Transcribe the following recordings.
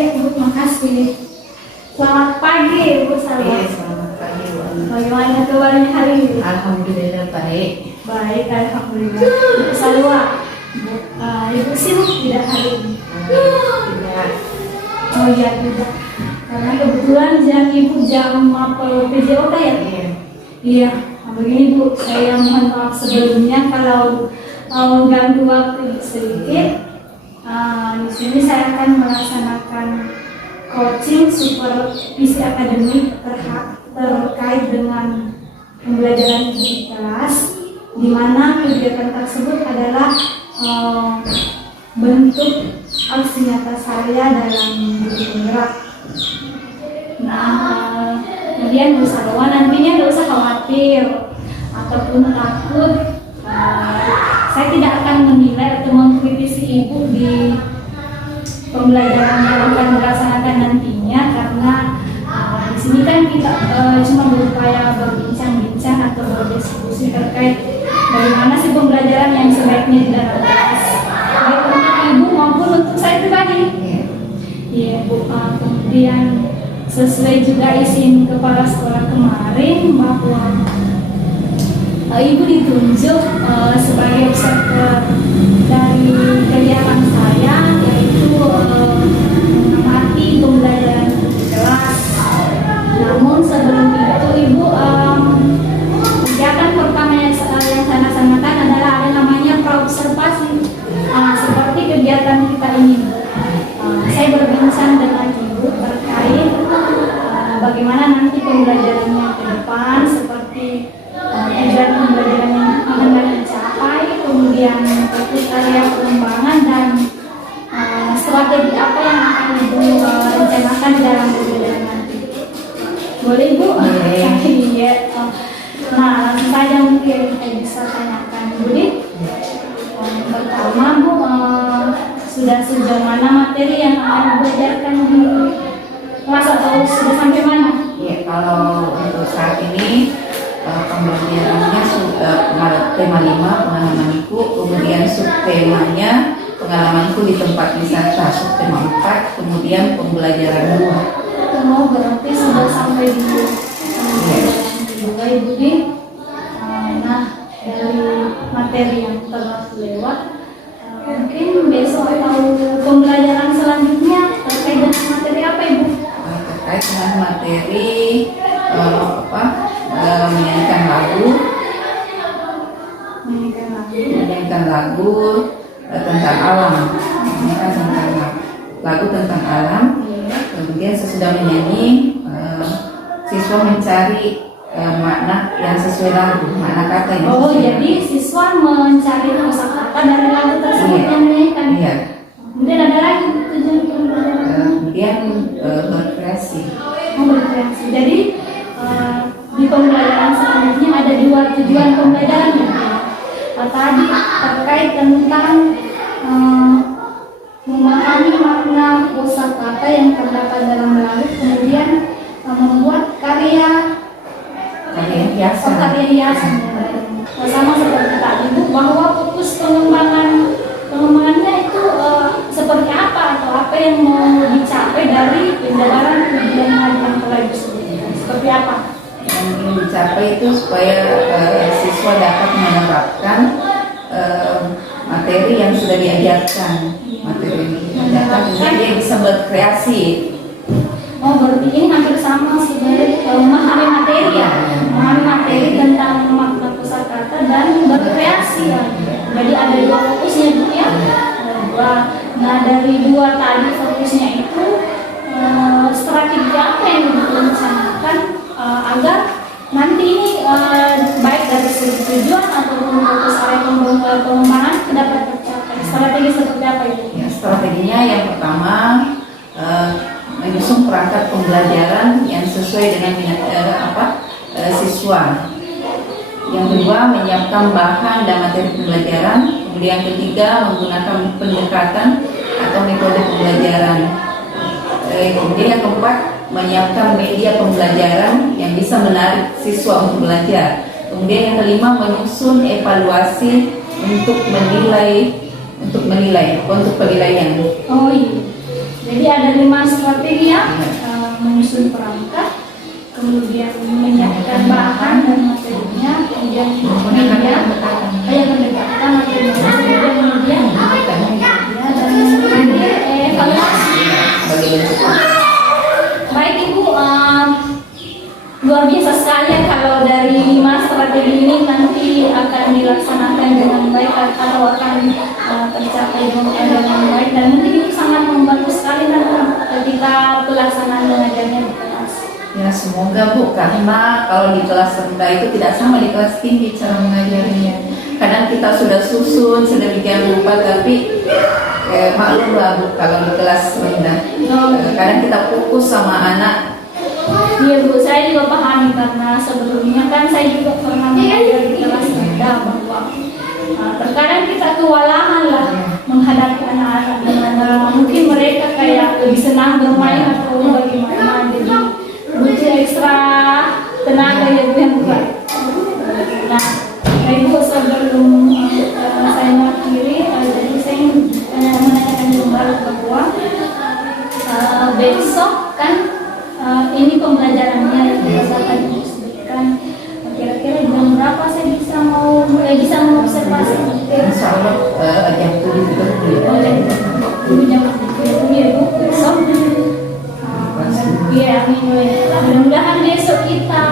Iya, Bu, makasih. Selamat pagi, Bu Salwa. Selamat pagi, Bu. Bagaimana kabarnya hari ini? Alhamdulillah baik. Baik, alhamdulillah. Bu Salwa, Ibu sibuk tidak hari ini? Tidak. Oh iya, tidak. Karena kebetulan jam Ibu jam apa PJOK ya? Iya. Iya. Nah, begini Bu, saya mohon maaf sebelumnya kalau mau ganggu waktu sedikit. Di sini saya akan melaksanakan coaching supervisi akademik terkait dengan pembelajaran di kelas, di mana kegiatan tersebut adalah bentuk aksi nyata saya dalam buku penggerak. Nah, kemudian Bu Salwa nantinya tidak usah khawatir ataupun takut. Saya tidak akan menilai atau mengkritisi Ibu di pembelajaran yang akan dilaksanakan nantinya, karena di sini kan kita cuma berupaya berbincang-bincang atau berdiskusi terkait bagaimana sih pembelajaran yang sebaiknya dilakukan, baik untuk Ibu maupun untuk saya pribadi. Iya, Bu. Kemudian sesuai juga izin kepala sekolah kemarin bahwa Ibu ditunjuk sebagai observer dari kegiatan saya, yaitu mengamati pembelajaran di kelas. Namun sebelum itu Ibu, kegiatan pertama yang saya laksanakan adalah ada namanya praobservasi. Seperti kegiatan kita ini, saya berbincang dengan Ibu terkait bagaimana nanti pembelajarannya ke depan, seperti tujuan pembelajaran yang akan dicapai, kemudian fokus area pengembangan dan strategi apa yang akan Ibu rencanakan di dalam pembelajaran nanti. Boleh Bu? Iya. Nah, langsung saja mungkin saya bisa tanyakan Budi. Pertama Bu, sudah sejauh mana materi yang akan diajarkan di kelas atau sudah sampai mana? Ya, kalau untuk saat ini pembelajarannya tema 5 pengalamanku, kemudian subtemanya pengalamanku di tempat wisata, subtema 4, kemudian pembelajaran 2. Oh, berarti sudah sampai di Ibu di. Nah, dari materi yang telah lewat, mungkin besok atau pembelajaran selanjutnya terkait dengan materi apa Ibu? Terkait dengan materi menyanyikan lagu tentang alam, menyanyikan tentang lagu tentang alam. Kemudian sesudah menyanyi, siswa mencari makna yang sesuai lagu, makna kata yang Oh, sesuai. jadi siswa mencari kosakata dari lagu tersebut yang menyanyikan. Iya. Kemudian ada lagi tujuan pembelajaran. Kemudian berkreasi. Berkreasi. Jadi di pembelajaran selanjutnya ada 2 tujuan pembelajaran ya. Tadi terkait tentang memahami makna kosakata yang terdapat dalam lagu, kemudian membuat karya hiasan. Sama seperti tadi Bu, bahwa fokus pengembangannya itu seperti apa atau apa yang mau dicapai dari penjabaran tujuan yang telah Ibu sebutkan, seperti apa? Yang ingin dicapai itu supaya siswa dapat menerapkan materi yang sudah diajarkan, kemudian dia bisa berkreasi. Oh, berarti ini hampir sama sebenarnya, memahami materi ya, memahami materi tentang makna kosakata dan berkreasi ya. Jadi ada 2 fokusnya Bu ya. Nah, dari 2 tadi fokusnya itu strategi apa yang direncanakan agar nanti ini baik dari segi tujuan ataupun fokus area pengembangan dapat tercapai. Strategi seperti apa itu? Ya, strateginya yang pertama menyusun perangkat pembelajaran yang sesuai dengan minat siswa. Yang kedua, menyiapkan bahan dan materi pembelajaran. Kemudian yang ketiga, menggunakan pendekatan atau metode pembelajaran. Kemudian yang keempat, menyiapkan media pembelajaran yang bisa menarik siswa untuk belajar. Kemudian yang kelima, menyusun evaluasi untuk penilaian. Oh iya. Jadi ada 5 strategi ya, menyusun perangkat, kemudian menyiapkan bahan dan materinya, kemudian media, pendekatan materinya, kemudian ya, dan evaluasi. Baik Ibu, luar biasa sekali ya kalau dari 5 strategi ini nanti akan dilaksanakan dengan baik atau akan tercapai dengan baik, dan mungkin itu sangat membantu sekali nanti ketika pelaksanaan mengajarnya di kelas. Ya semoga Bu, karena kalau di kelas rendah itu tidak sama di kelas tinggi cara mengajarnya. Kadang kita sudah susun sedemikian rupa, tapi maklum lah Bu, kalau di kelas rendah kadang kita fokus sama anak. Iya Bu, saya juga pahami karena sebelumnya kan saya juga pernah mengajar di kelas rendah bahwa terkadang kita kewalahan lah menghadapi anak-anak dengan mungkin mereka kayak lebih senang bermain atau bagaimana, jadi butuh ekstra tenaga ya Bu yang buat. Nah, Ibu sebelum saya mengakhiri, jadi saya ingin menanyakan kembali bahwa besok kan ini pembelajarannya yang berdasarkan disebutkan, kira-kira jam berapa saya bisa mengobservasi? Insya Allah jam 7 jam 7 ya Bu, besok. Iya, mudah-mudahan besok kita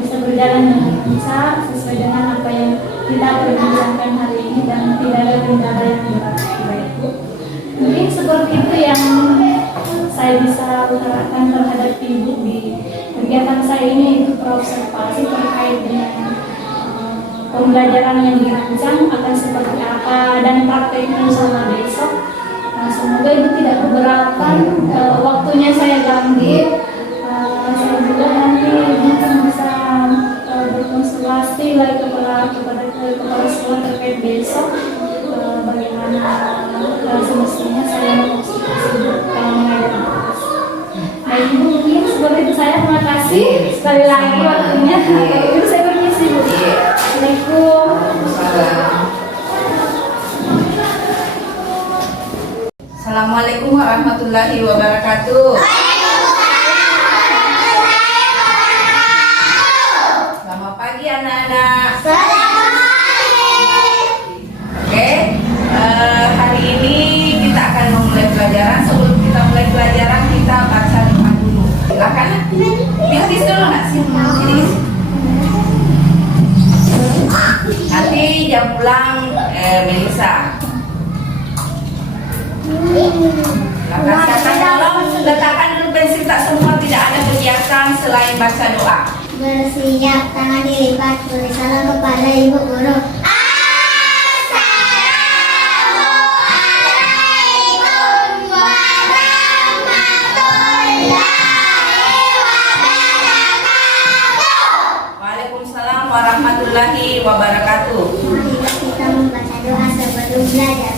bisa berjalan dengan lancar sesuai dengan apa yang kita perbincangkan hari ini dan tidak ada kendala yang berat. Baik Bu, mungkin seperti itu yang saya bisa utarakan terhadap Ibu di kegiatan saya ini, itu observasi terkait dengan pembelajaran yang dirancang akan seperti apa dan prakteknya sama besok. Semoga Ibu tidak keberatan waktunya saya ganggu. Saya juga nanti mungkin bisa berkonsultasi lagi kepada kepala sekolah terkait besok bagaimana semestinya saya mengkonsultasi kalau mengajar. Baik Ibu, mungkin seperti itu saya. Terima kasih sekali lagi waktunya. Itu saya permisi Bu. Assalamualaikum. Assalamualaikum warahmatullahi wabarakatuh. Selamat pagi anak-anak. Oke, hari ini kita akan memulai pelajaran. Sebelum kita mulai pelajaran, kita baca doa dulu. Silakan. Bisnis dulu nak sini. Nanti jam pulang Melisa. Tolong letakkan dulu pensil, tak semua, tidak ada kegiatan selain baca doa. Bersiap, tangan dilipat, tulis salam kepada ibu guru. Assalamualaikum warahmatullahi wabarakatuh. Waalaikumsalam warahmatullahi wabarakatuh. Marilah kita membaca doa sebelum belajar.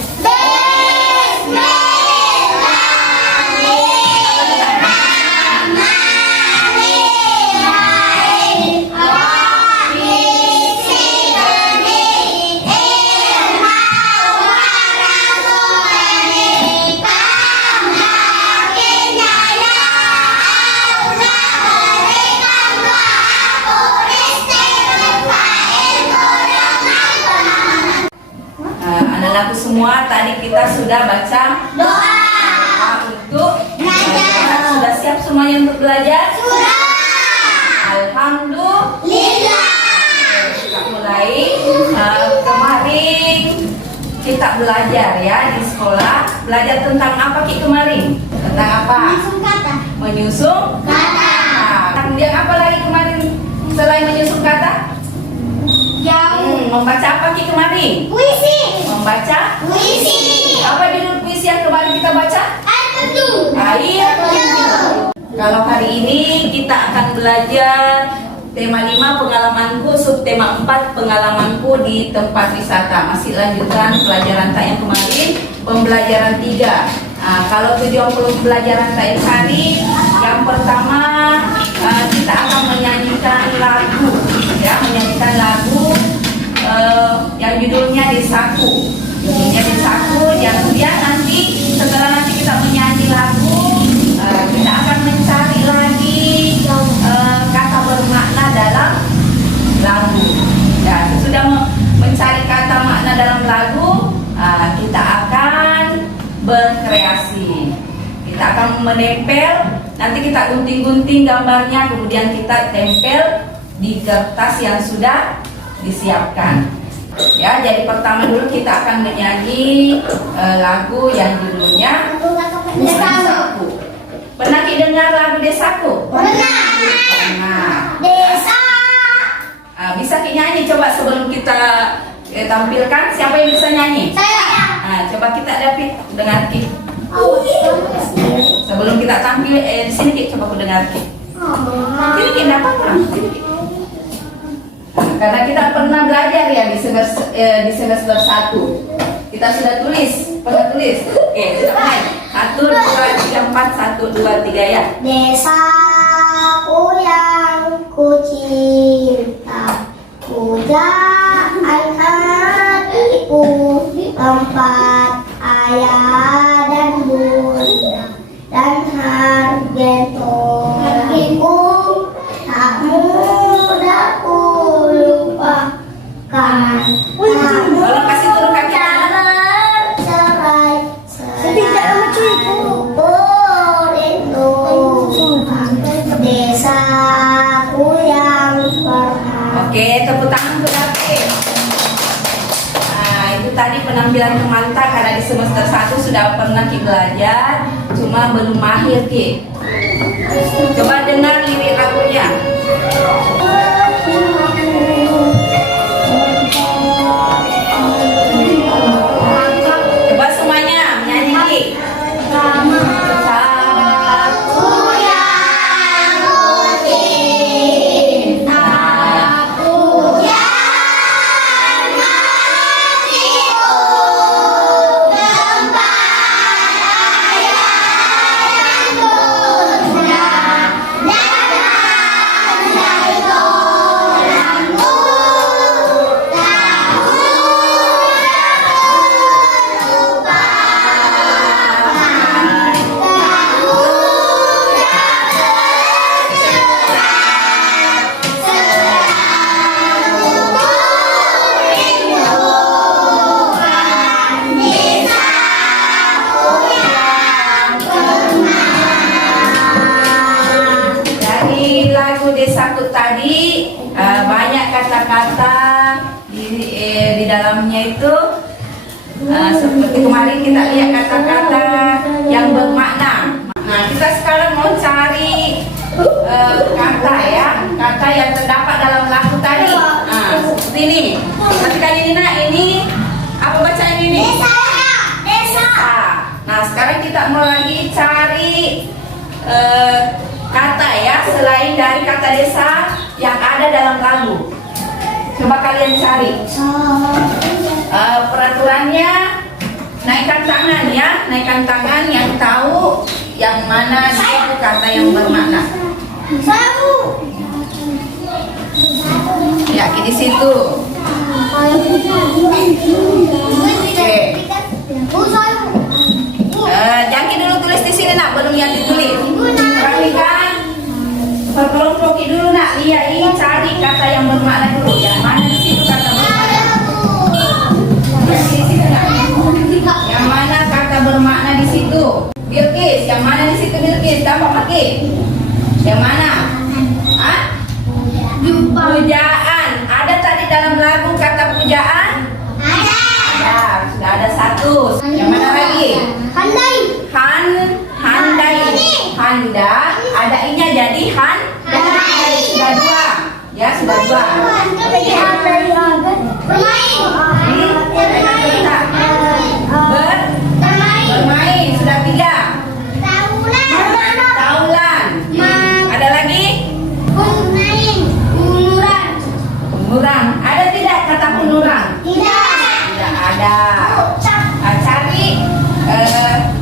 Anak-anakku semua, tadi kita sudah baca doa untuk belajar. Sudah siap semuanya untuk belajar? Sudah. Alhamdulillah. Kita mulai. Kemarin kita belajar ya di sekolah. Belajar tentang apa Ki kemarin? Tentang apa? Menyusun kata. Menyusun kata. Kemudian apa lagi kemarin selain menyusun kata? Membaca apa Ki kemarin? Puisi. Membaca Puisi. apa judul puisi yang kemarin kita baca? Air terjun. Kalau hari ini kita akan belajar tema 5 pengalamanku, subtema 4 pengalamanku di tempat wisata. Masih lanjutan pelajaran tak yang kemarin, pembelajaran 3. Kalau tujuan pembelajaran tak hari, yang pertama kita akan menyanyikan lagu, ya, menyanyikan lagu yang judulnya Desaku. Judulnya Desaku, yang kemudian nanti setelah kreasi. Kita akan menempel, nanti kita gunting-gunting gambarnya, kemudian kita tempel di kertas yang sudah disiapkan. Ya, jadi pertama dulu kita akan menyanyi lagu yang judulnya Desaku. Pernah kita dengar lagu Desaku? Pernah. Desa. Bisa kita nyanyi coba sebelum kita tampilkan. Siapa yang bisa nyanyi? Saya. Coba kita David dengar Ki. Sebelum kita tampil di sini Ki, coba aku dengar Ki. Sini Ki, enggak apa-apa. Sini, Ki. Karena kita pernah belajar ya di semester 1. Kita sudah pernah tulis. Oke, kita mulai. 1, 2, 3, 4, 1, 2, 3 ya. Desaku yang ku cinta, pujaan hatiku, tempat ayah dan bunda, dan hargetoku, tak mudah ku lupakan. Kalau kasih turun kaki Bercerai, selalu berindu, desaku yang pernah. Oke, tepuk tangan untuk David. Nah, itu tadi penampilan Kemanta karena di semester 1 sudah pernah Ki belajar, cuma belum mahir Ki. Coba dengar lirik lagunya. Coba semuanya menyanyi Ki. Satu. Desaku tadi banyak kata-kata di dalamnya itu seperti kemarin kita lihat kata-kata yang bermakna. Nah, kita sekarang mau cari kata ya, kata yang terdapat dalam lagu tadi. Nah, seperti ini. Perhatikan ini nak, ini apa bacaan ini? Desa. Nah, sekarang kita mau lagi cari kata ya selain dari kata desa yang ada dalam lagu. Coba kalian cari. Peraturannya naikkan tangan ya, naikkan tangan yang tahu yang mana itu kata yang bermakna. Ya, di situ. Oke. Jangki dulu tulis di sini nak, belum yang ditulis. Perhatikan. Perkelompoki dulu nak, lihat ini cari kata yang bermakna dulu. Yang mana di situ kata bermakna? Yang di situ nak. Yang mana kata bermakna di situ? Bilkis, yang mana di situ Bilkis? Tampak pakai. Yang mana? Hah? Pujaan. Ada tadi dalam lagu kata pujaan? Ada. Sudah ada satu. Yang mana lagi? Handai. Handai. Handa. Ada inya jadi handai. Sudah dua. Ya, sudah dua. Bermain. Sudah tiga. Taulan. Ada lagi? Punurang. Ada tidak kata punurang? Tidak ada.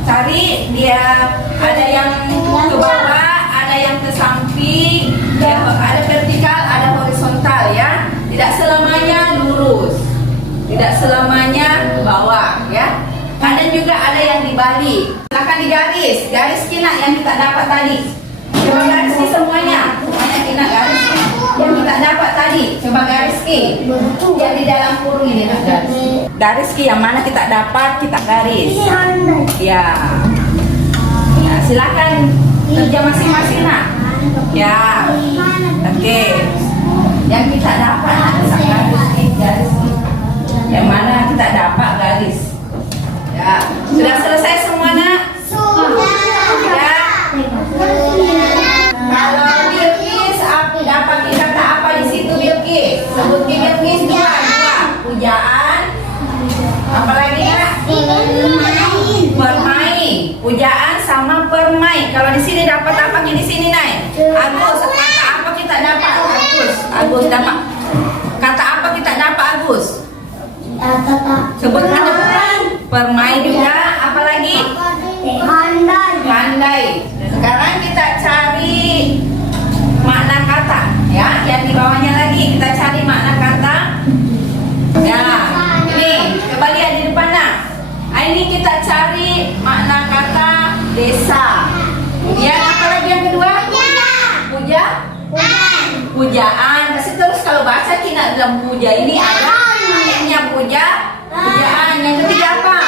Cari dia ada yang ke bawah, ada yang ke samping, ada vertikal, ada horizontal ya. Tidak selamanya lurus, tidak selamanya bawah ya. Kadang juga ada yang dibalik. Silakan digaris, garis kina yang kita dapat tadi. Coba garis semuanya, semuanya kina garis. yang kita dapat tadi. Coba garis Ki. Yang di dalam kurung ini nah, garis. Garis Ki yang mana kita dapat kita garis. Ya. Ya, silakan kerja masing-masing nak. Ya. Oke. Yang kita dapat kita garis Ki, garis Ki. Yang mana kita dapat garis. Ya. Sudah selesai semua nak? Ya. Kalau Bilqis dapat kata apa di situ Bilqis? Sebut Bilqis dua. Pujaan. Apa lagi nak? Permain. Pujaan sama permain. Kalau di sini dapat apa di sini Nay? Agus. Kata apa kita dapat? Agus dapat. Kata apa kita dapat Agus? Sebut permain juga. Apa lagi? Pandai. Sekarang kita cari makna kata, ya. Yang di bawahnya lagi kita cari makna kata. Ya, ini coba lihat di depan nak. Ini kita cari makna kata desa. Kemudian apa lagi yang kedua? Pujaan. Kasih terus kalau baca kita dalam puja ini ada maknanya pujaan. Yang ketiga apa?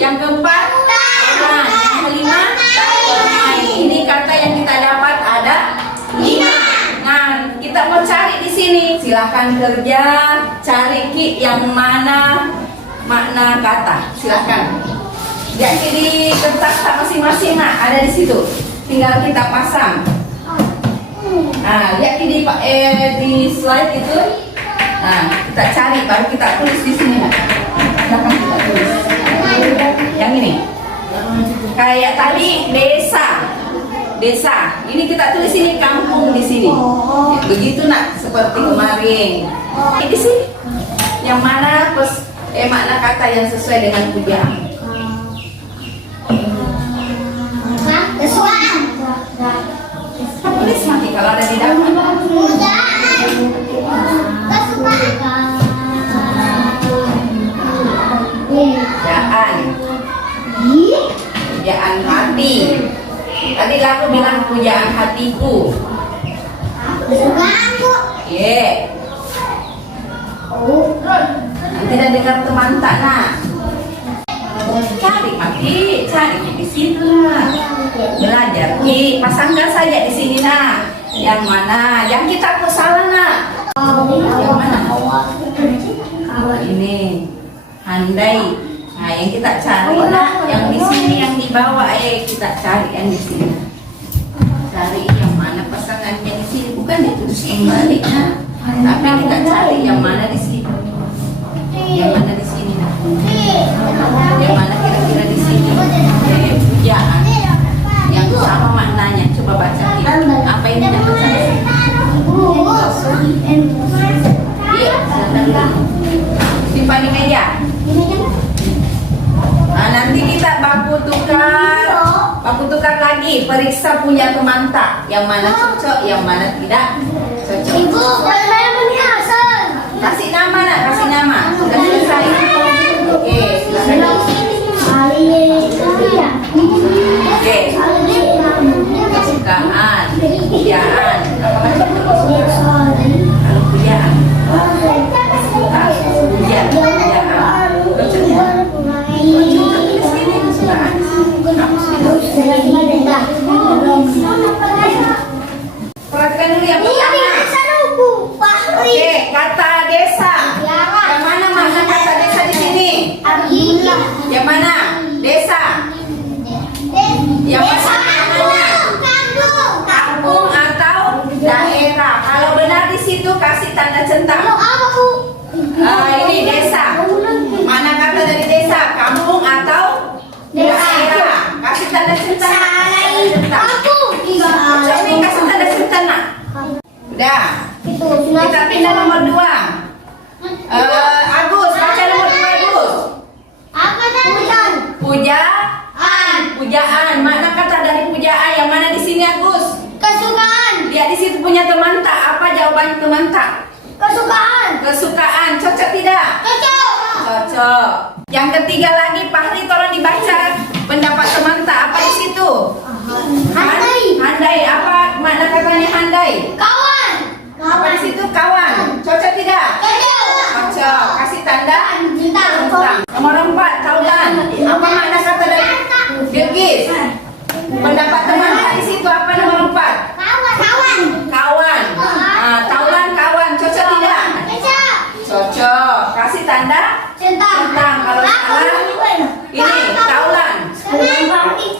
Yang keempat yang kelima permain. Ini kata yang kita dapat ada 5. Nah, kita mau cari di sini. Silahkan kerja, cari Ki yang mana makna kata. Silahkan. Jadi di kertas masing-masing ada di situ. Tinggal kita pasang. Nah, lihat di slide itu. Nah, kita cari baru kita tulis di sini. Silahkan kita tulis. Yang ini. Kayak tadi desa. Ini kita tulis ini kampung di sini. Begitu nak seperti kemarin. Di sini. Yang mana makna kata yang sesuai dengan pujaan. Tulis nanti kalau ada di dalam. Pujaan hati. Tadi lagu bilang pujaan hatiku. Yeah. Nanti dah dengar teman tak nak. Cari di situ lah. Belajar Ki, pasangkan saja di sini nak. Yang mana? Yang kita salah nak. Yang mana? Ini handai. Nah, yang kita cari nak, yang di sini, yang di bawah, kita cari yang di sini. Cari yang mana pasangannya di sini, bukan ditulis yang balik nak. Tapi kita cari yang mana di sini. Yang mana di sini nak? Yang mana kira-kira di sini? Pujaan. Yang sama maknanya. Coba baca Ki. Apa ini yang baca? Iya, silakan. Simpan di meja. Nah, nanti kita baku tukar lagi, periksa punya teman tak, yang mana cocok, yang mana tidak cocok. Ibu, Kasih nama nak, kasih nama. Sudah selesai. Oke, silakan. Oke. Kesukaan, pujaan. Apa lagi? Kalau pujaan. Pujaan. Cocoknya. Perhatikan dulu ya. Oke, kata desa. Yang mana makna kata desa di sini? Yang mana? Desa. Yang mana namanya? Kampung atau daerah. Kalau benar di situ kasih tanda centang. Ini desa. Mana kata dari desa? Kampung atau daerah? Kasih tanda centang. Coba kasih tanda centang nak. Udah. Kita pindah nomor 2. Agus, baca nomor 2 Agus. Pujaan. Makna kata dari pujaan yang mana di sini Agus? Kesukaan. Lihat di situ punya teman tak? Apa jawabannya teman tak? Kesukaan. Cocok tidak? Cocok. Yang ketiga lagi, Fahri tolong dibaca pendapat teman tak? Apa di situ? Handai. Handai. Apa makna katanya handai? Kawan. tanda tentang. Nomor 4, taulan. Apa makna kata dari Bilqis? Pendapat teman di situ apa nomor 4? Kawan. Taulan kawan. Cocok tidak? Cocok. Kasih tanda tentang. Kalau salah, ini taulan.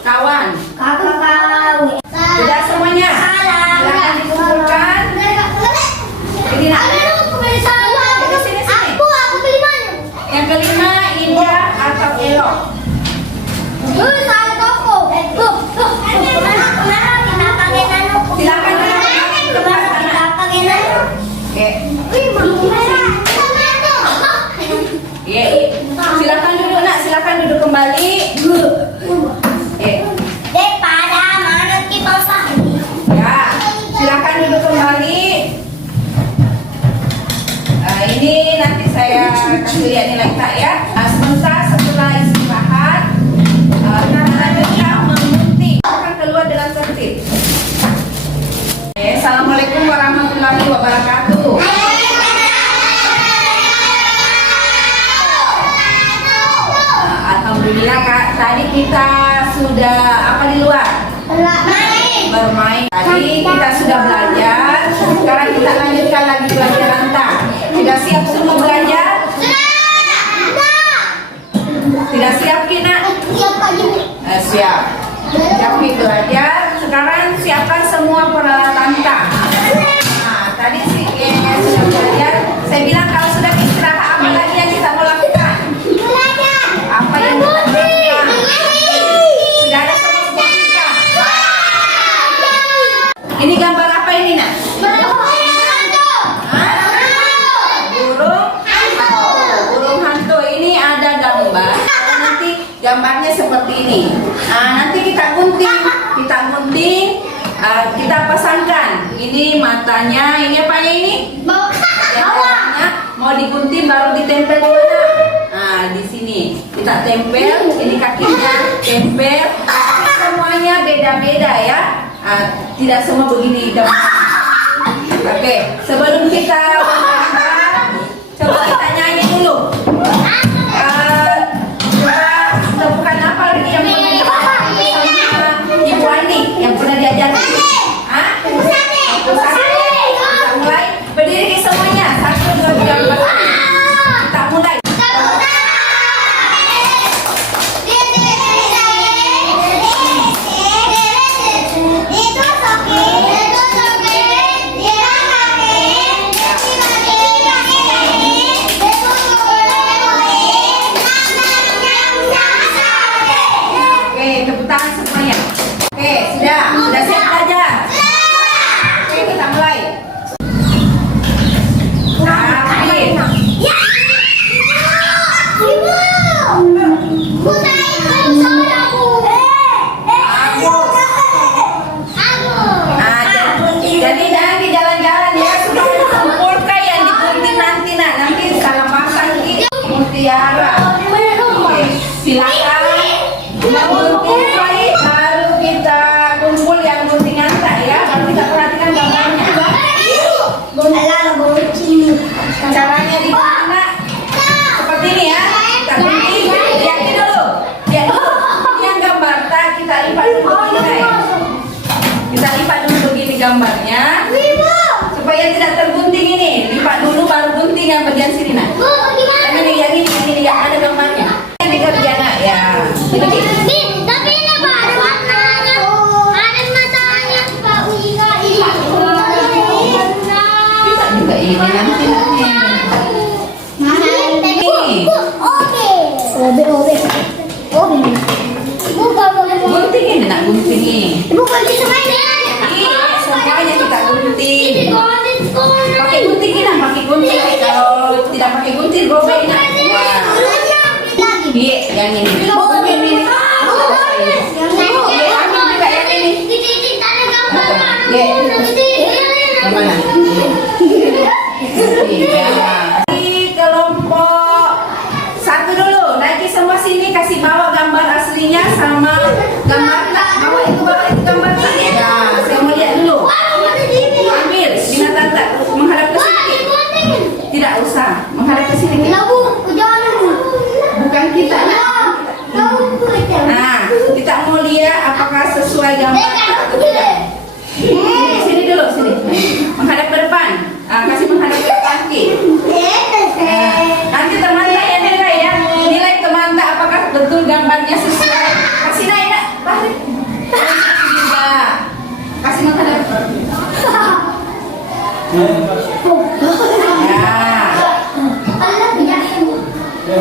Kawan. Sudah semuanya? Silakan dikumpulkan. Ini yang kelima, indah atau elok. Silakan Oke. Iya. Silakan duduk nak, silakan duduk kembali. Ya, silakan duduk kembali. Ini nanti saya kasih lihat nilai tak ya. Sebentar setelah istirahat, kita lanjutkan mengunting. Akan keluar dengan tertib. Assalamualaikum warahmatullahi wabarakatuh. Alhamdulillah Kak, tadi kita sudah apa di luar? Bermain. Tadi kita sudah belajar. Sekarang kita lanjutkan lagi pelajaran tak. Sudah siap semua belajar? Tidak siap Kina? Siap. Siap belajar. Sekarang siapkan semua peralatan tak. Nah, tadi sih sudah belajar. Saya bilang kalau sudah istirahat apa lagi yang kita mau lakukan? Apa yang kita lakukan? Sudah ada semua kita. Ini gambar apa ini nak? Burung hantu. Ini ada gambar. Nanti gambarnya seperti ini. Nanti kita gunting, kita pasangkan. Ini matanya, ini apanya ini? Matanya mau digunting baru ditempel di mana? Nah, di sini kita tempel. Ini kakinya tempel. Semuanya beda-beda ya. Tidak semua begini. Oke, sebelum kita coba kita nyanyi dulu. Bukan apa lagi yang pernah Ibu Andi yang pernah diajar? Kita mulai berdiri semuanya. 1, 2, 3, 4. Kita mulai. Tepuk tangan semuanya. Oke, sudah siap belajar. Oke, kita mulai. Jadi jangan di jalan-jalan ya, sudah kumpulkan yang digunting nanti nak. Nanti salah pasang di mutiara. Oke, silakan. Menggunting baik, baru kita kumpul yang guntingan tak ya. Baru kita perhatikan gambarnya. Caranya digunting nak seperti ini ya. Kita gunting, lihatin dulu. Lihat dulu. Ini yang gambar tak, kita lipat dulu begini. Kita lipat dulu begini gambarnya. Supaya tidak tergunting ini. Lipat dulu baru gunting yang bagian sini nak. Yang ini yang ada gambarnya. Ini kerja nak ya. Tapi ini baru warnanya. Ada matanya. Bisa juga ini nanti. Gunting ini nak gunting ini. Semuanya kita gunting. Pakai gunting ini, pakai gunting. Kalau tidak pakai gunting robek nak. Iya, yang ini. Ini. Yang mana? Di kelompok 1 dulu, naiki semua sini, kasih bawa gambar aslinya sama gambar tak. Bawa itu gambar tak. Ya, saya mau lihat dulu. Ambil, binatang tak menghadap ke sini. Tidak usah menghadap ke sini. Ya.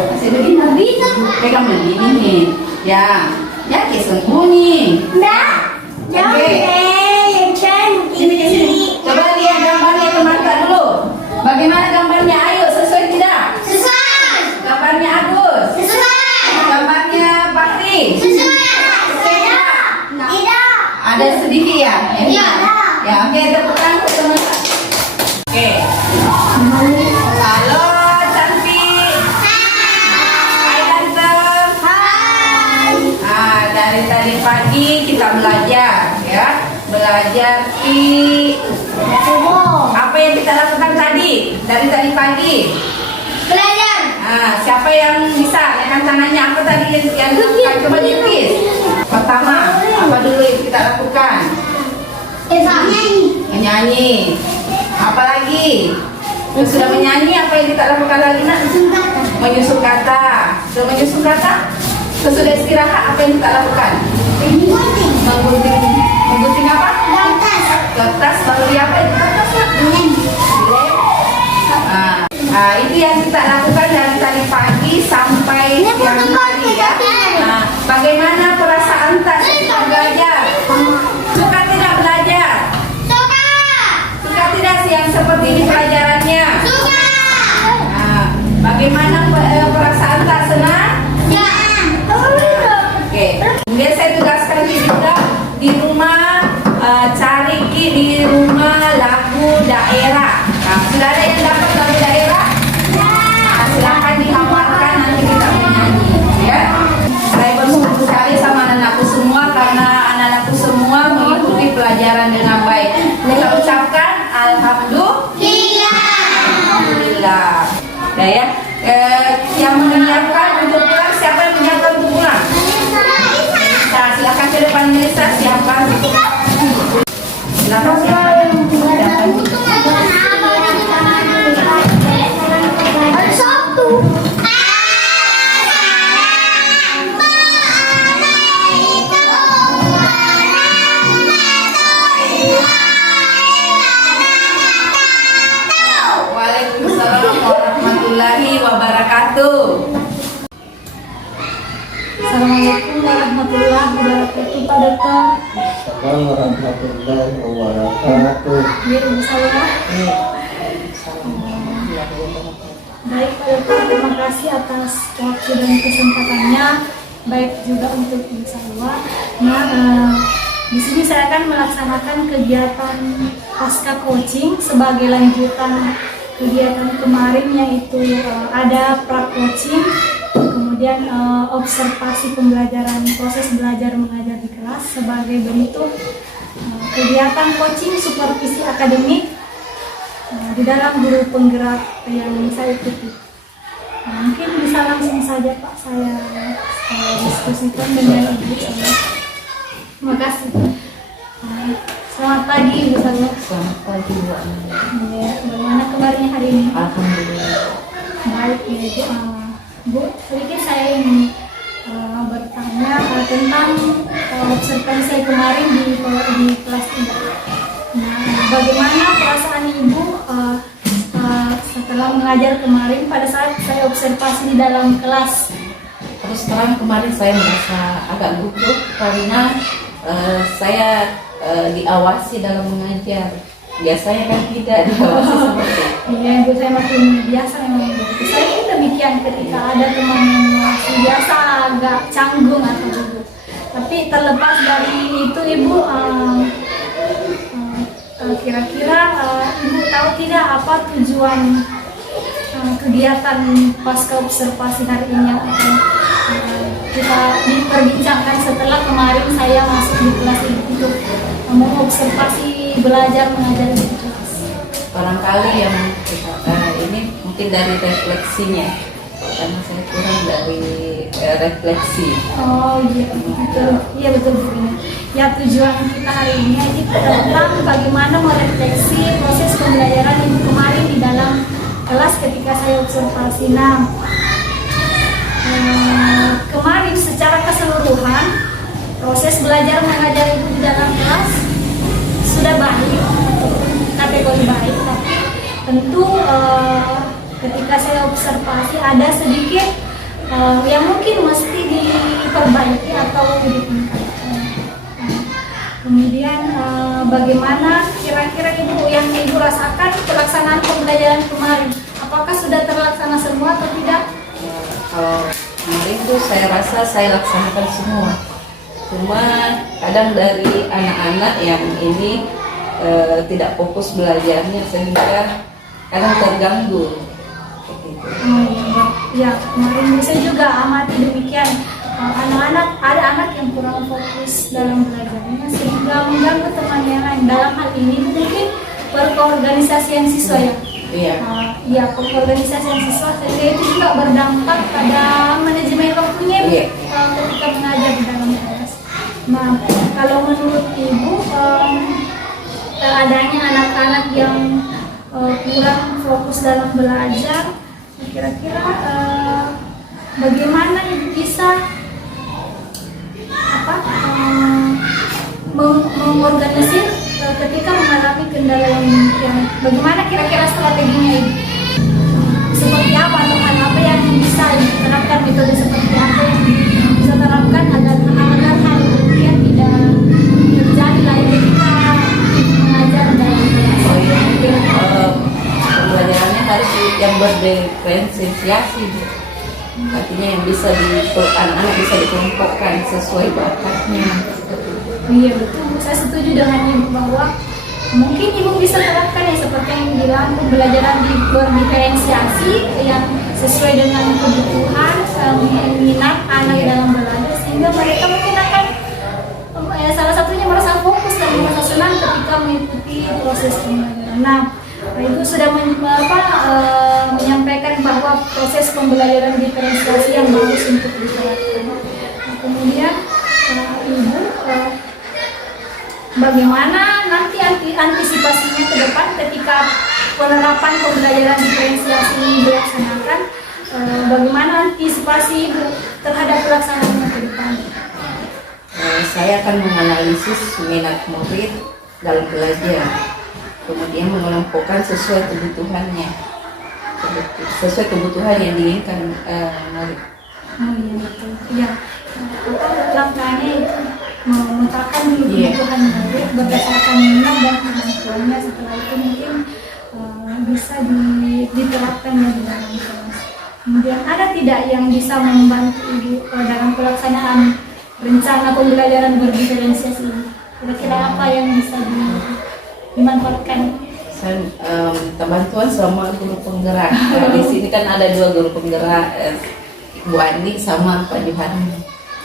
Masih begini. Pegang begini nih. Ya. Ya, sembunyi. Oke. Ini ke sini. Coba lihat gambarnya ke mata dulu. Bagaimana gambarnya? Ayo, sesuai tidak? Gambarnya Agus. Gambarnya Patri. Ada sedikit ya? Ya, oke, tepuk tangan untuk teman-teman. Oke. Halo, cantik. Hai, ganteng. Dari tadi pagi kita belajar, ya. Belajar apa yang kita lakukan tadi? Dari tadi pagi. Siapa yang bisa lihat tangannya apa tadi yang dilakukan? Coba ditulis. Pertama, apa dulu yang kita lakukan? Menyanyi. Apa lagi? Sudah menyanyi, apa yang kita lakukan lagi nak? Menyusun kata. Sudah menyusun kata? Sesudah istirahat, apa yang kita lakukan? Menggunting apa? Kertas. Lalu apa itu kertas nak? Itu yang kita lakukan dari tadi pagi sampai siang hari ya. Bagaimana perasaan tak setelah belajar? Suka tidak belajar? Suka tidak yang seperti ini pelajarannya? Bagaimana perasaan tak senang? Oke. Kemudian saya tugaskan juga di rumah cari di rumah lagu daerah. Sudah ada yang dapat lagu daerah? Silahkan dihafalkan, nanti kita menyanyi ya. Saya bersyukur sekali sama anak-anakku semua karena anak-anakku semua mengikuti pelajaran dengan baik. Kita ucapkan alhamdulillah. Ya, yang menyiapkan untuk pulang, siapa yang menyiapkan untuk pulang? Nah, silakan ke depan Melisa, siapa? Silakan Waalaikumsalam warahmatullahi wabarakatuh. Assalamualaikum warahmatullahi wabarakatuh, Pak Dokter. Warahmatullahi wabarakatuh. Ya, Ibu saya. Baik, Pak Dokter, terima kasih atas waktu dan kesempatannya. Baik juga untuk Ibu saya. Di sini saya akan melaksanakan kegiatan pasca coaching sebagai lanjutan kegiatan kemarin, yaitu ada pra coaching, kemudian observasi pembelajaran, proses belajar mengajar di kelas sebagai bentuk kegiatan coaching supervisi akademik di dalam guru penggerak yang saya ikuti. Mungkin bisa langsung saja Pak saya diskusikan dengan Ibu saya. Terima kasih. Selamat pagi Ibu saya. Selamat pagi Bu. Ya, bagaimana kabarnya hari ini? Alhamdulillah. Baik ya Bu. Sedikit saya ingin bertanya tentang observasi saya kemarin di kelas ini. Nah, bagaimana perasaan Ibu setelah mengajar kemarin pada saat saya observasi di dalam kelas? Terus terang kemarin saya merasa agak gugup karena saya diawasi dalam mengajar. Biasanya kan tidak diawasi seperti itu. Iya, Ibu saya makin biasa memang begitu. Saya pun demikian ketika ada teman yang mengawasi, biasa agak canggung atau gugup. Tapi terlepas dari itu Ibu, kira-kira Ibu tahu tidak apa tujuan kegiatan pasca observasi hari ini yang akan kita diperbincangkan setelah kemarin saya masuk di kelas ini untuk mengobservasi belajar mengajar di kelas. Barangkali yang ini mungkin dari refleksinya, karena saya kurang dari refleksi. Oh iya, betul. Iya betul begini. Ya, tujuan kita hari ini tentang bagaimana merefleksi proses pembelajaran yang kemarin di dalam kelas ketika saya observasi. Nah, kemarin secara keseluruhan proses belajar mengajar Ibu di dalam kelas sudah baik, kategori baik. tentu ketika saya observasi ada sedikit yang mungkin mesti diperbaiki atau ditingkatkan. Kemudian bagaimana kira-kira yang Ibu rasakan pelaksanaan pembelajaran kemarin? Apakah sudah terlaksana semua atau tidak? Kalau kemarin tuh saya rasa saya laksanakan semua. Cuma kadang dari anak-anak yang ini tidak fokus belajarnya sehingga kadang terganggu. Begitu. Ya, kemarin saya juga amati demikian. Anak-anak, ada anak yang kurang fokus dalam belajarnya sehingga mengganggu teman yang lain. Dalam hal ini mungkin perorganisasian siswa ya. Iya. Ya, perorganisasian siswa sehingga itu juga berdampak pada manajemen waktunya ketika mengajar di dalam kelas. Nah, kalau menurut Ibu adanya anak-anak yang kurang fokus dalam belajar, kira-kira bagaimana Ibu bisa mengorganisir ketika mengalami kendala yang demikian? Bagaimana kira-kira strateginya Ibu? Seperti apa atau hal apa yang bisa diterapkan, metode seperti apa yang bisa terapkan agar hal demikian tidak terjadi lagi ketika mengajar dalam kelas? Oh iya, mungkin pembelajarannya harus yang berdiferensiasi. Artinya yang bisa anak-anak bisa dikelompokkan sesuai bakatnya. Iya betul, saya setuju dengan Ibu bahwa mungkin Ibu bisa terapkan ya seperti yang bilang pembelajaran berdiferensiasi yang sesuai dengan kebutuhan minat anak dalam belajar sehingga mereka mungkin akan salah satunya merasa fokus dan merasa senang ketika mengikuti proses pembelajaran. Nah, Ibu sudah menyampaikan bahwa proses pembelajaran diferensiasi yang bagus untuk diterapkan. Nah, kemudian Ibu bagaimana nanti antisipasinya ke depan ketika penerapan pembelajaran diferensiasi ini dilaksanakan? Bagaimana antisipasi Ibu terhadap pelaksanaannya ke depan? Saya akan menganalisis minat murid dalam belajar, kemudian mengelompokkan sesuai kebutuhannya, sesuai kebutuhan yang diinginkan murid. Oh iya betul. Ya, langkahnya itu memetakan dulu kebutuhan murid berdasarkan minat dan kemampuannya. Setelah itu mungkin bisa diterapkan ya di dalam kelas. Kemudian ada tidak yang bisa membantu Ibu dalam pelaksanaan rencana pembelajaran berdiferensiasi ini? Kira-kira apa yang bisa dimanfaatkan? Saya minta bantuan sama guru penggerak. Di sini kan ada 2 guru penggerak, Bu Andi sama Pak Johan.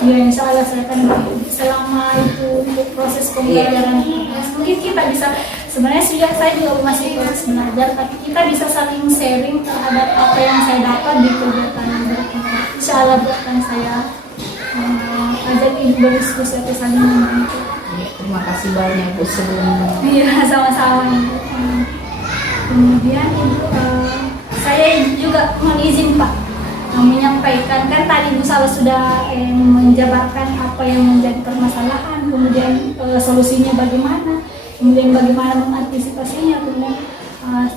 Ya, insya Allah saya akan selama itu untuk proses pembelajaran. Mungkin kita bisa, sebenarnya saya juga masih proses belajar, tapi kita bisa saling sharing terhadap apa yang saya dapat di kegiatan berikutnya. Insya Allah akan saya ajak Ibu berdiskusi atau saling membantu. Ya, terima kasih banyak Bu sebelumnya. Iya, sama-sama Ibu. Kemudian Ibu, saya juga mohon izin Pak menyampaikan, kan tadi Bu Salwa sudah menjabarkan apa yang menjadi permasalahan, kemudian solusinya bagaimana, kemudian bagaimana mengantisipasinya. Kemudian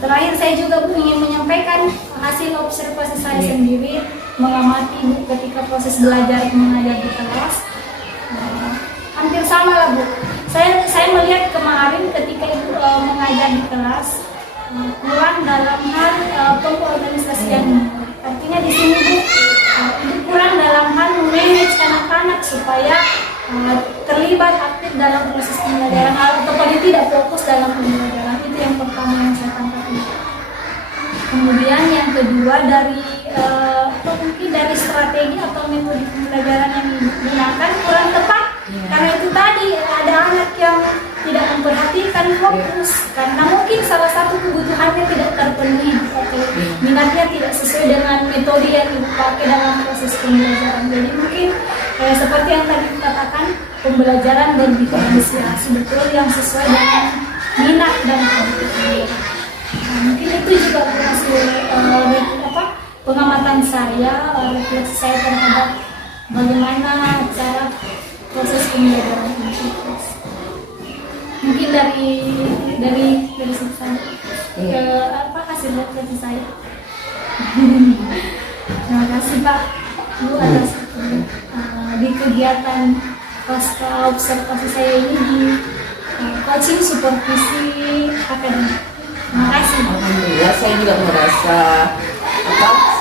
terakhir saya juga ingin menyampaikan hasil observasi saya sendiri mengamati Bu ketika proses belajar mengajar di kelas. Hampir sama lah Bu. Saya melihat kemarin ketika Ibu mengajar di kelas kurang dalam hal pengorganisasian. Artinya di sini Bu, Ibu kurang dalam hal memanage anak-anak supaya terlibat aktif dalam proses pembelajaran atau paling tidak fokus dalam pembelajaran. Itu yang pertama yang saya tangkap. Kemudian yang kedua mungkin dari strategi atau metode pembelajaran yang digunakan kurang tepat. Karena itu tadi ada anak yang tidak memperhatikan fokus karena mungkin salah satu kebutuhannya tidak terpenuhi atau minatnya tidak sesuai dengan metode yang dipakai dalam proses pembelajaran. Jadi mungkin seperti yang tadi dikatakan, pembelajaran berdiferensiasi betul yang sesuai dengan minat dan kebutuhan. Mungkin itu juga hasil pengamatan saya, refleksi saya terhadap bagaimana cara proses pembelajaran ini. Mungkin dari saya kasih buat kasih saya. Terima kasih Pak Bu atas di kegiatan pasca observasi saya ini di coaching supervisi akademik. Terima kasih. Alhamdulillah saya juga merasa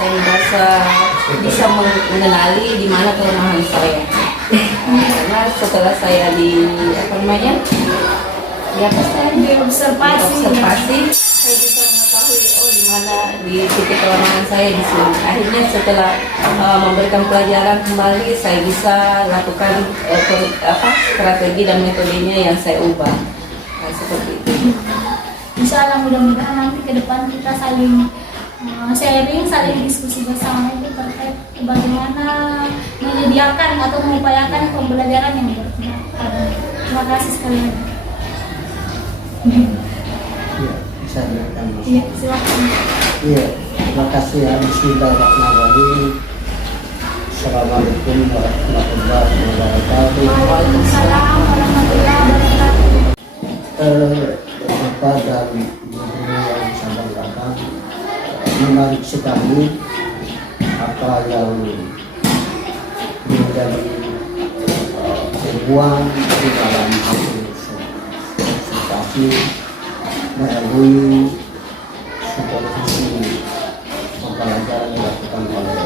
saya merasa bisa mengenali di mana kelemahan saya. Karena setelah saya di observasi, saya bisa mengetahui di mana di titik kelemahan saya di sini. Akhirnya setelah memberikan pelajaran kembali, saya bisa lakukan strategi dan metodenya yang saya ubah. Nah, seperti itu. Insya Allah mudah-mudahan nanti ke depan kita saling sharing, saling diskusi bersama itu terkait bagaimana menyediakan atau mengupayakan pembelajaran yang bermanfaat. Terima kasih sekali lagi. Iya, bisa dilakukan. Iya, silakan. Iya, terima kasih ya. Bismillahirrahmanirrahim. Assalamualaikum warahmatullahi wabarakatuh. Waalaikumsalam warahmatullahi wabarakatuh. Bapak dan Ibu yang saya banggakan, menarik sekali apa yang menjadi temuan di dalam hasil observasi melalui supervisi pembelajaran yang dilakukan oleh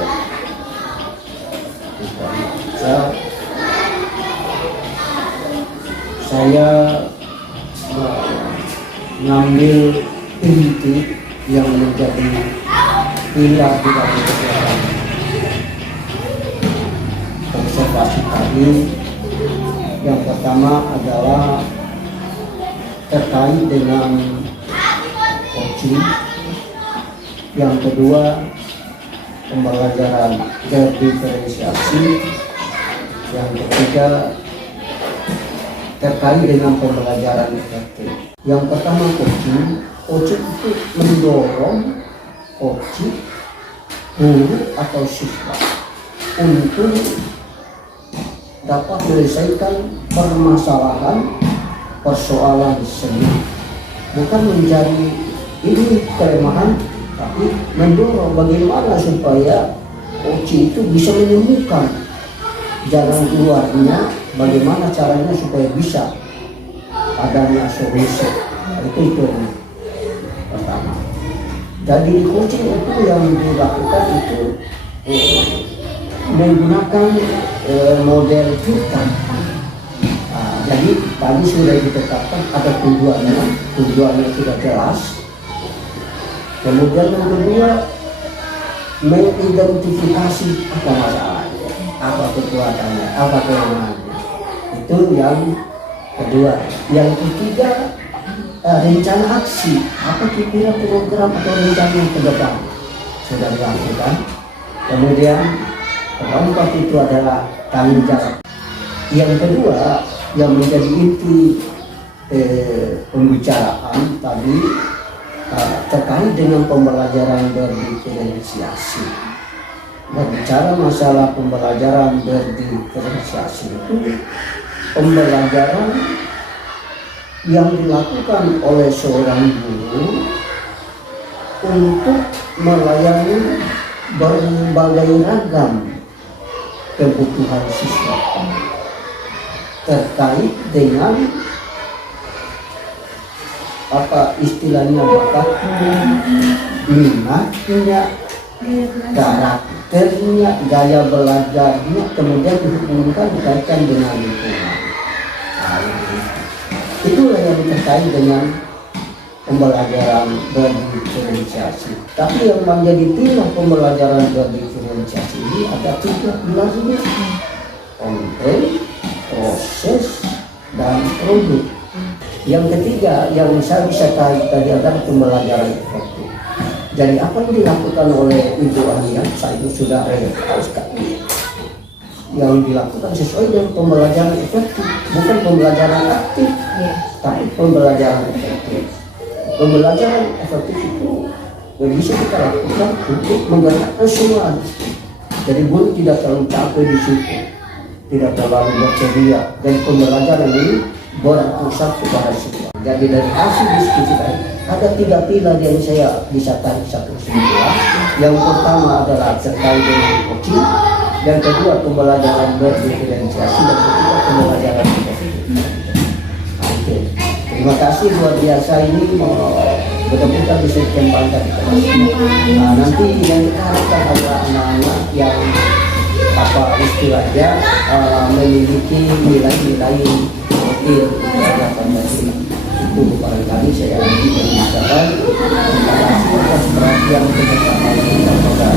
saya mengambil inti yang menjadi pilar di dalam kegiatan observasi tadi. Yang pertama adalah terkait dengan coaching, yang kedua pembelajaran terdiferensiasi, yang ketiga terkait dengan pembelajaran efektif. Yang pertama coaching itu mendorong guru atau siswa untuk dapat menyelesaikan persoalan seni, bukan mencari ini kelemahan, tapi mendorong bagaimana supaya coaching itu bisa menemukan jalan keluarnya, bagaimana caranya supaya bisa adanya solusi. Itu yang pertama. Jadi di coaching itu yang dilakukan itu menggunakan model kita. Jadi tadi sudah ditetapkan ada tujuannya sudah jelas. Kemudian yang kedua, mengidentifikasi apa masalahnya, apa kekuatannya, apa kelemahannya. Itu yang kedua. Yang ketiga, rencana aksi, apa kira-kira program atau rencana yang ke depan sudah dilakukan. Kemudian keempat itu adalah tanggung jawab. Yang kedua yang menjadi inti pembicaraan tadi terkait dengan pembelajaran berdiferensiasi. Berbicara masalah pembelajaran berdiferensiasi itu pembelajaran yang dilakukan oleh seorang guru untuk melayani berbagai ragam kebutuhan siswa terkait dengan apa istilahnya bakatnya, minatnya, karakternya, gaya belajarnya, kemudian dihubungkan dikaitkan dengan lingkungan. Itulah yang terkait dengan pembelajaran berdiferensiasi. Tapi yang menjadi pilar pembelajaran berdiferensiasi ini ada 3 pilarnya: konten, proses, dan produk. Yang ketiga yang saya bisa tarik tadi adalah pembelajaran efektif. Jadi apa yang dilakukan oleh Ibu Ahlian, saya itu sudah tahu sekali. Yang dilakukan sesuai dengan pembelajaran efektif, bukan pembelajaran aktif, tapi pembelajaran efektif. Pembelajaran efektif itu bisa kita lakukan untuk menggerakkan semua. Jadi guru tidak terlalu capek di situ, tidak terlalu bersedia. Dan pembelajaran ini berpusat kepada siswa. Jadi dari hasil diskusi tadi ada 3 pilar yang saya bisa tarik satu kesimpulan. Yang pertama adalah terkait dengan coaching, yang kedua pembelajaran berdiferensiasi, dan ketiga pembelajaran positif. Oke. Terima kasih luar biasa ini, mudah-mudahan bisa dikembangkan di kelas. Nanti yang kita harapkan adalah anak-anak yang istilahnya memiliki nilai-nilai kecil dari itu barangkali saya mengucapkan terima kasih atas perhatian kebersamaan kita pada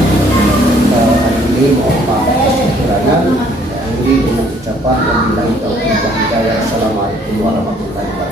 hari ini. Mohon maaf atas kekurangan. Saya akhiri dengan ucapan wabillahi taufiq wal hidayah. Assalamualaikum warahmatullahi wabarakatuh.